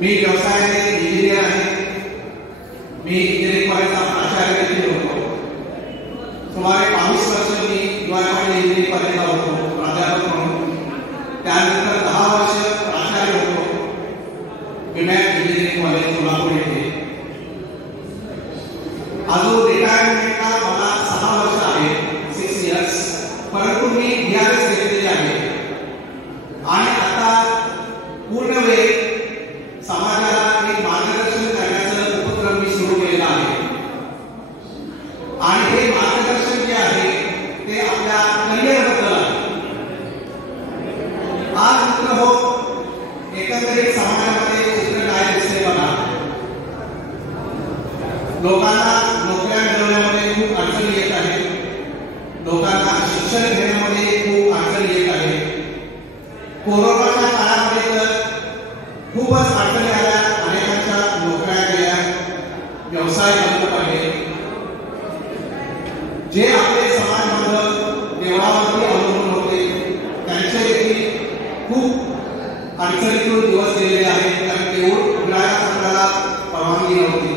मी व्यवसायाने इंजिनियर आहे. मी इंजिनिअरिंग कॉलेजचा प्राचार्य देखील होतो. सुमारे 22 वर्ष मी युआयपाटील इंजिनिअरिंग कॉलेजला होतो प्राध्यापक म्हणून. त्यानंतर 10 वर्ष प्राचार्य होतो विनायक इंजिनिअरिंग कॉलेज कोल्हापूर येथे. अजून रिटायरमेंटला मला 6 वर्ष आहे, 6 इयर्स. परंतु मी DRS घेतलेले आहे आणि आता पूर्ण वेळ समाजाला एक मार्गदर्शन करण्याचा उपक्रम मी सुरू केलेला आहे. आणि हे मार्गदर्शन जे आहे ते आपल्या करिअरबद्दल आहे. आज मित्र हो, एकंदरीत समाजामध्ये चित्र काय दिसते बघा. लोकांना नोकऱ्या मिळवण्यामध्ये खूप अडचणी येत आहे. लोकांना शिक्षण घेण्यामध्ये खूप अडचणी येत आहे. कोरोनाच्या काळामध्ये तर खूपच अडचणी आल्या. अनेकांच्या नोकऱ्या गेल्या, व्यवसाय बंद पडले. जे आपले समाज बांधव देवळावरती अवलंबून होते त्यांचे देखील खूप अडचणीतून दिवस गेलेले आहेत. कारण देऊळ उघडायला आपल्याला परवानगी नव्हती.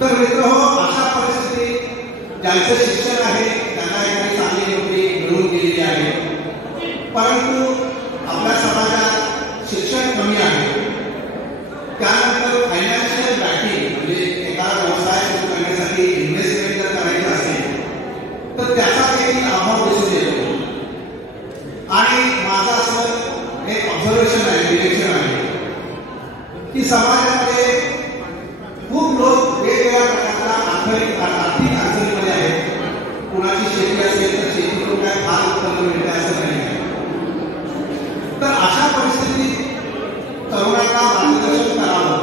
तर मित्र हो, अशा परिस्थितीत ज्यांचं शिक्षण आहे त्यांना एखादी चांगली नोकरी मिळून गेलेली आहे. परंतु आपल्या समाजात शिक्षण कमी आहे. त्यानंतर फायनान्शियल बॅकिंग म्हणजे एखादा व्यवसाय सुरू करण्यासाठी इन्व्हेस्टमेंट जर करायची असेल तर त्याचा देखील अभाव दिसून येतो. आणि माझं असं एक ऑब्झर्वेशन आहे, डिरेक्शन आहे की समाजामध्ये खूप लोक वेगवेगळ्या प्रकारच्या आर्थिक अडचणीमध्ये आहेत. कुणाची शेती असेल तर शेतीतून काय फार उत्पन्न मिळते असं नाही आहे. तर अशा परिस्थितीत तरुणांना मार्गदर्शन करावं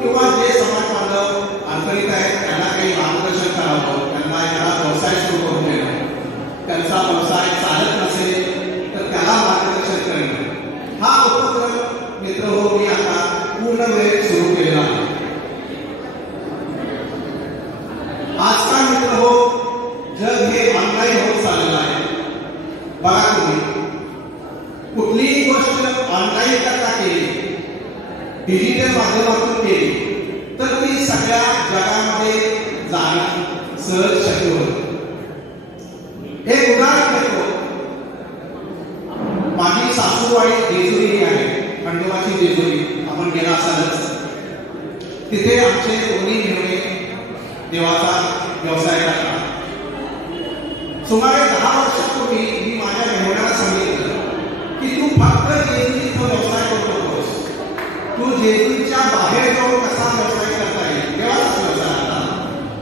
किंवा जे समाज बांधव अडचणीत आहेत त्यांना काही मार्गदर्शन करावं, त्यांना एखादा व्यवसाय सुरू करून देणं, त्यांचा व्यवसाय चालत नसेल तर त्याला मार्गदर्शन करणं, हा उपक्रम मित्र हो मी आता पूर्ण वेळ सुरू केलेला आहे. आजकाल मित्र हो, जग हे ऑनलाईन होत चाललेलं आहे. बघा तुम्ही कुठलीही गोष्ट ऑनलाईन करता केली, डिजिटल माध्यमातून केली तर ती सगळ्या जगामध्ये जाणं सहज शक्य होतं. एक उदाहरण देतो. माझी सासूबाई जेजुरी आहे, खंडोबाची जेजुरी, आपण गेला असालच. तिथे आमचे दोन्ही मिळून देवाचा व्यवसाय करतात. सुमारे 10 वर्षापूर्वी मी माझ्या मेहण्याला सांगितलं की तू फक्त जेजुरीचा व्यवसाय करू नकोस, तू जेजुरीच्या बाहेर जाऊन कसा व्यवसाय करता येईल देवाचा व्यवसाय आता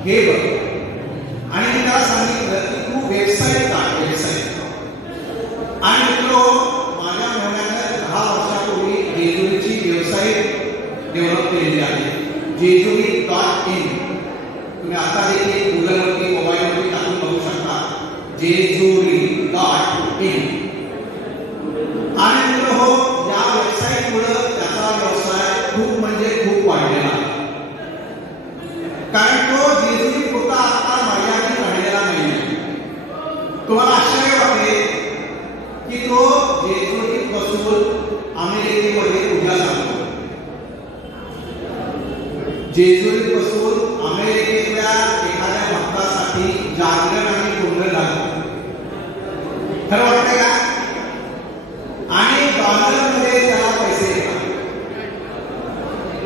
हे बघ. आणि मी त्याला सांगितलं की तू वेबसाईट टाक, वेबसाईट. आणि मित्र माझ्या मेहण्याने 10 वर्षापूर्वी जेजुरीची वेबसाईट डेव्हलप केलेली आहे, जेजुरी.in. तुम्ही आता देखील गुगलवरती मोबाईलवरती टाकून बघू शकता, जेजुरी.in. आणि मित्र हो, या वेबसाईटमुळे त्याचा व्यवसाय खूप म्हणजे खूप वाढलेला आहे. कारण तो जेजुरी पुरता आता मर्यादित राहिलेला नाही. तुम्हाला आश्चर्य वाटेल की तो जेजुरीपासून अमेरिकेमध्ये उद्या जातो. जेजुरीपासून अमेरिकेतल्या एखाद्या भक्तासाठी जागरण आणि गोंधळ लागतो. खरं वाटतंय का? आणि डॉलरमध्ये त्याला पैसे येतात,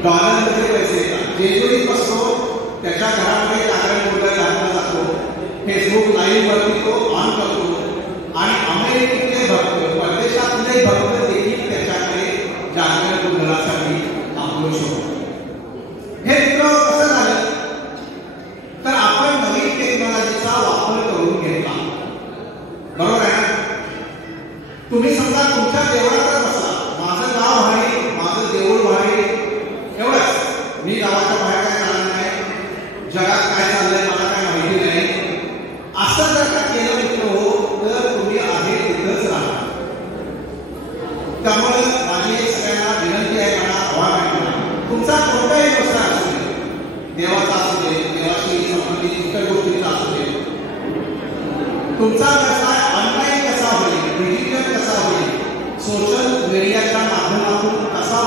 डॉलरमध्ये पैसे येतात. जेजुरीपासून त्याच्या घरामध्ये जागरण गोंधळ लागला जातो. फेसबुक लाईव्ह वरती तो ऑन करतो आणि अमेरिकेतले भक्त, परदेशातले भक्त देखील त्याच्याकडे जागरण गोंधळासाठी आपलू शकतो. हे मित्र कसं झालं तर आपण नवीन टेक्नॉलॉजीचा वापर करून घेतला, बरोबर आहे ना? तुम्ही समजा तुमच्या देवळात बसला, माझं गाव आहे, माझं देऊळ आहे, एवढंच. मी गावाच्या बाहेर काय जाणार नाही, जगात काय चाललंय मला काय माहिती नाही, असं जर का केलं मित्र हो तर तुम्ही आहे तिथंच राहणार. त्यामुळे माझी सगळ्यांना विनंती आहे, मला आव्हान आहे, तुमचा कोणताही व्यवसाय असू दे, देवाचा असू दे, देवाशी संबंधित इतर गोष्टींचा असू दे, तुमचा व्यवसाय ऑनलाईन कसा होईल, डिजिटल कसा होईल, सोशल मीडियाच्या माध्यमातून कसा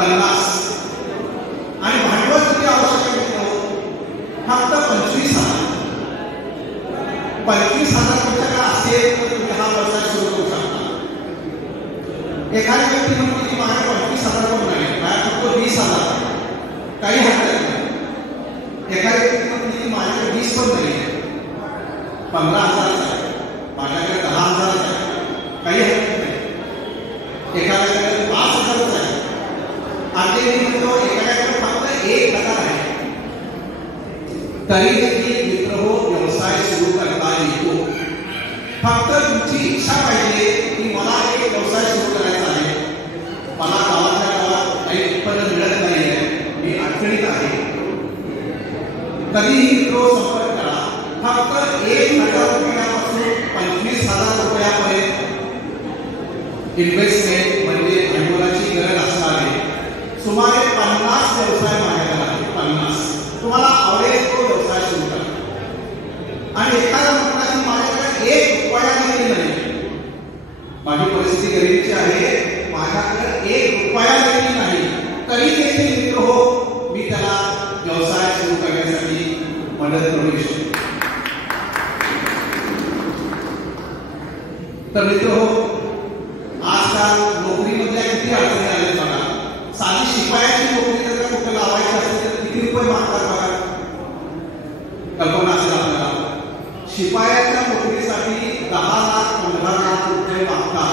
50 आणि भांडवल किती आवश्यक आहे मित्रांनो? फक्त 25,000. 25,000 तुमच्याकडे असेल तर तुम्ही हा व्यवसाय सुरू करू शकता. एखादी व्यक्ती म्हणते की माझ्या 25,000 पण नाही, माझ्या फक्त 20,000 काही हरकत नाही. एखादी व्यक्ती म्हणते की माझ्याकडे 20 पण नाही, 15,000 आहे, माझ्याकडे 10,000 आहे, काही हरकत नाही. एखाद्याकडे 5,000 आहे, आणि म्हणतो एखाद्याकडे फक्त 1,000 आहे, तरी देखील मित्र हो व्यवसाय सुरू करता येतो. फक्त तुमची इच्छा पाहिजे की मला एक व्यवसाय सुरू करायचा आहे, मला गावातल्या गावात काही उत्पन्न मिळत नाही आहे, मी अडचणीत आहे, कधीही मित्र संपर्क करा. फक्त 1,000 रुपयापासून 25,000 रुपयापर्यंत इन्व्हेस्टमेंट म्हणजे भांडवलाची गरज असणारे सुमारे 50 व्यवसाय माझ्याकडे आहेत. 50 तुम्हाला आवडेल तो व्यवसाय सुरू करा. आणि एखादा म्हणता की माझ्याकडे 1 रुपया देखील नाही, माझी परिस्थिती गरीबची आहे, माझ्याकडे 1 रुपया देखील नाही, तरी देखील मित्र हो मी त्याला व्यवसाय सुरू करण्यासाठी मदत करू इच्छितो. तर मित्र हो आजकाल नोकरीमधल्या किती अडचणी आल्या बघा. साधी शिपायाची नोकरी जर कुठे लावायची असेल तर किती रुपये मागतात बघा. कल्पना असेल आपल्याला. शिपायाच्या नोकरीसाठी 10 लाख 15 लाख रुपये मागतात,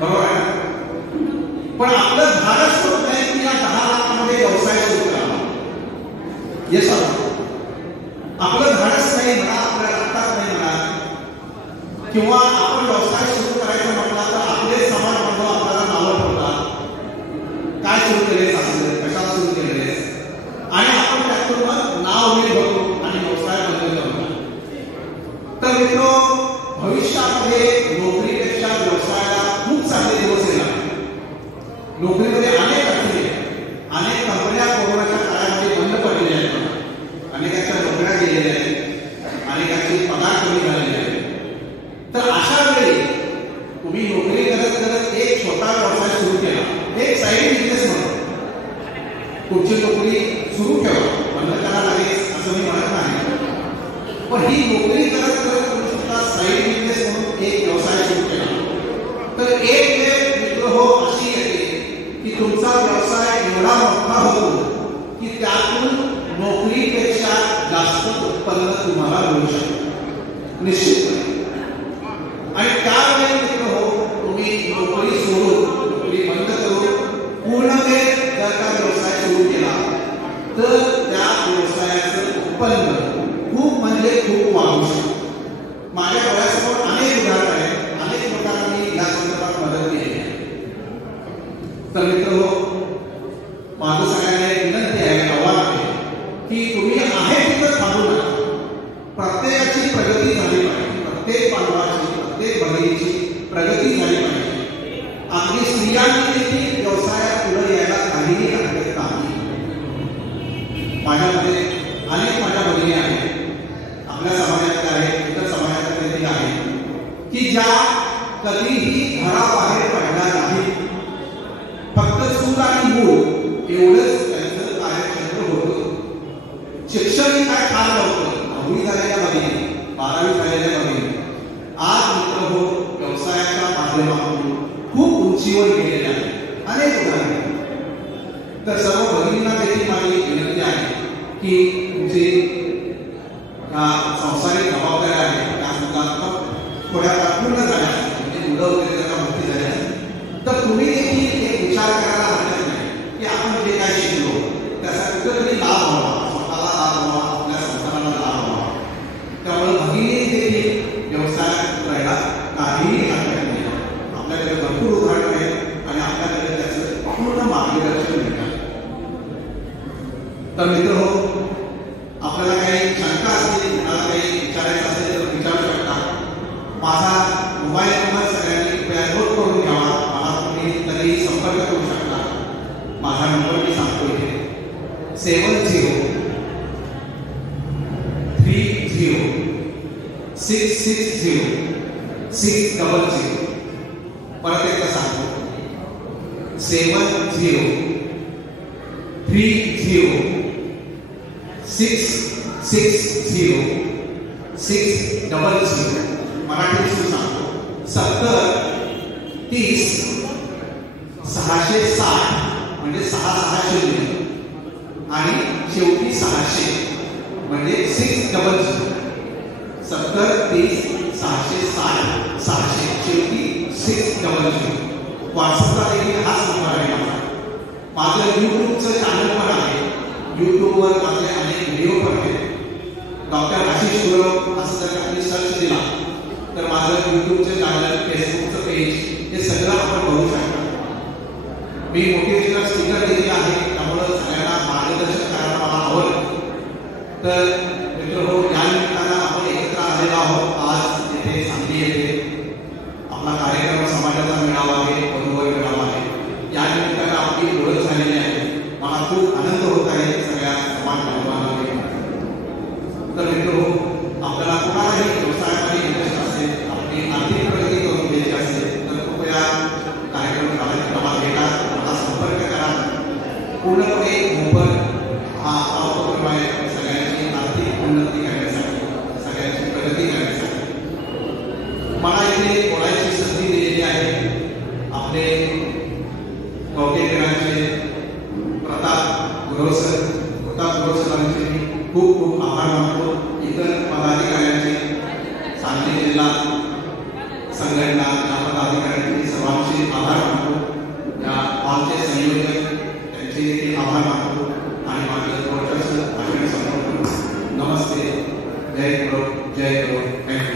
बरोबर आहे. पण आपलं धाडस होत नाही की या 10 लाखामध्ये व्यवसाय सुरू करावा. येस आपलं धाडस नाही म्हणा, आपल्या रक्तात नाही म्हणा, किंवा आपण व्यवसाय सुरू करायचं म्हटला तर आपले समाज बांधव आपल्याला नावं ठेवतात, काय सुरू केलेस असेल, कशाला सुरू केलेस, आणि आपण त्यातून मग नाव हे बघू आणि व्यवसाय बंद करू. तर मित्र भविष्यामध्ये नोकरीपेक्षा व्यवसायाला खूप चांगले दिवस येणार. नोकरीमध्ये अनेक अडचणी, अनेक कंपन्या कोरोनाच्या काळामध्ये बंद पडलेल्या आहेत, अनेकांच्या नोकऱ्या गेलेल्या आहेत, अनेकांचे पगार कमी झालेले आहेत. तर अशा वेळी तुम्ही नोकरी करत करत एक छोटा व्यवसाय सुरू केला, एक साईड बिझनेस म्हणून तुमची नोकरी सुरू ठेवा, बंद करा लागेल असं मी म्हणत नाही. पण ही नोकरी करत करत तुम्ही सुद्धा साईड बिझनेस म्हणून एक व्यवसाय सुरू केला तर एक वेळ मित्र हो अशी येते की तुमचा व्यवसाय एवढा मोठा होतो की त्यातून नोकरीपेक्षा जास्त उत्पन्न तुम्हाला मिळू शकतं निश्चितपणे. आणि त्यावेळी मित्र हो तुम्ही नोकरी सोडून, नोकरी बंद करून पूर्ण वेळ जर का व्यवसाय सुरू केला तर त्या व्यवसायाचं उत्पन्न खूप म्हणजे खूप वाढू शकतं. माझ्या डोळ्यासमोर अनेक उदाहरण आहेत, अनेक लोकांना मी या संदर्भात मदत केली आहे. तर मित्र हो माझं सगळ्यांना एक विनंती आहे, आव्हान आहे की तुम्ही आहे तिथं थांबू नका. प्रत्येकाची प्रगती झाली पाहिजे, प्रत्येक बांधवाची, प्रत्येक भगिनीची प्रगती झाली पाहिजे. अगदी स्त्रियांनी देखील व्यवसायात पुढे यायला काहीही हरकत नाही. माझ्यामध्ये अनेक माझ्या भगिनी आहेत, आपल्या समाजातल्या आहेत, इतर समाजातल्या देखील आहेत की ज्या कधीही घराबाहेर पडल्या नाहीत. फक्त चूल आणि मूळ एवढंच त्यांचं कार्यक्षेत्र होतं. शिक्षण काय फार नव्हतं. 10वी झालेल्या भगिनी, 12वी झालेल्या भगिनी आज मित्र हो व्यवसायाच्या माध्यमातून खूप उंचीवर गेलेल्या आहेत. अनेक उदाहरण. तर सर्व भगिनींना देखील माझी विनंती आहे की तुमची संसारिक जबाबदाऱ्या आहेत त्या सुद्धा थोड्या पूर्ण झाल्या, म्हणजे मुलं वगैरे जर मोठी झाली तर तुम्ही देखील एक विचार करायला हरकत नाही की आपण जे काय शिकलो त्याचा कुठेतरी लाभ व्हावा, स्वतःला लाभ व्हावा, आपल्या संसाराला लाभ व्हावा. त्यामुळे भगिनी देखील व्यवसायात राहायला काहीही हरकत नाही. आपल्याकडे भरपूर उदाहरण आहेत आणि आपल्याकडे त्याचं पूर्ण मार्गदर्शन मिळतं. तर मित्र हो आपल्याला काही शंका असतील, मला काही विचारायचं असेल तर विचारू शकता. माझा मोबाईल नंबर सगळ्यांनी नोट करून घ्यावा. मला तुम्ही कधी संपर्क करू शकता. माझा नंबर मी सांगतो इथे 7030660600. परत एकदा सांगतो 7030 मराठीत सांगतो 70 30 660 म्हणजे 6600 आणि शेवटी 600 म्हणजे 600 70 30 660 600 शेवटी 600. व्हॉट्सअपला देखील हाच नंबर आहे माझं यूट्यूबचं चॅनल पण आहे. यूट्यूबवर माझे अनेक व्हिडिओ पण आहेत. डॉक्टर आशिष गुरव असं जर तुम्ही सर्च दिला तर माझं यूट्यूबचं चॅनल फेसबुकचं पेज हे सगळं आपण बघू शकता. मी मोटिवेशनल स्पीकर देखील आहे त्यामुळे सगळ्यांना मार्गदर्शन करायला मला आवडतं. तर मित्रांनो या निमित्तानं आपण एकत्र आलेलो आहोत आज इथे सांगली येथे. आपला कार्यक्रम समाजाचा मेळावा आहे बंधुवर मेळावा आहे. या निमित्तानं आपली ओळख झालेली आहे. मला खूप आनंद होत आहे सगळ्या समाज बांधवांना. तर मित्रांनो आपल्याला कोणालाही व्यवसायामध्ये इंटरेस्ट असेल आपली आर्थिक प्रगती करून घ्यायची असेल तर कृपया कार्यक्रमात भेटा मला संपर्क करा. पूर्णपणे मोफत हा उपक्रम आहे सगळ्यांची आर्थिक उन्नती करण्यासाठी सगळ्यांची प्रगती करण्यासाठी. मला इथे बोलायची संधी दिलेली आहे. आपले कवटेकरांचे प्रताप गुरव सरांचे मी खूप खूप आभार मानतो. इतर पदाधिकाऱ्यांचे सांगली जिल्हा संघटना या पदाधिकाऱ्यांचे सर्वांचे आभार मानतो. या आमचे संयोजक त्यांचे देखील आभार मानतो आणि माझं थोडंसं भाषण समोर. नमस्ते. जय गुरु. थँक्यू.